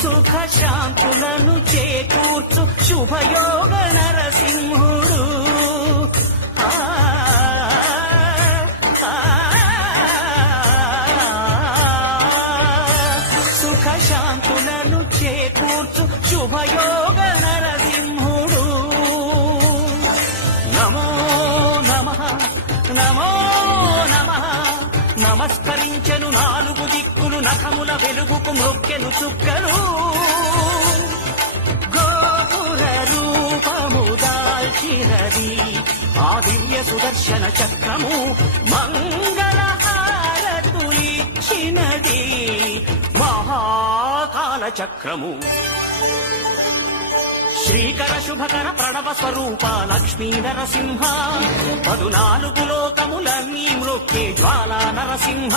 సుఖ శాంతులను చేకూర్చు శుభయోగ నరసింహుడు. సుఖ శాంతులను చేకూర్చు శుభయోగ నరసింహుడు. నమో నమః నమో నమః. నమస్కరించెను నాలుగు దిక్కులు, నఖముల వెలుగుకు మ్రొక్కెను చుక్కలు. గోపుర రూపము దాల్చినది ఆ దివ్య సుదర్శన చక్రము, మంగళహారతులిచ్చినది మహాకాల చక్రము. శ్రీకర శుభకర ప్రణవ స్వరూప లక్ష్మీ నరసింహ, 14 లోకములన్నీ మ్రొక్కే జ్వాలా నరసింహ.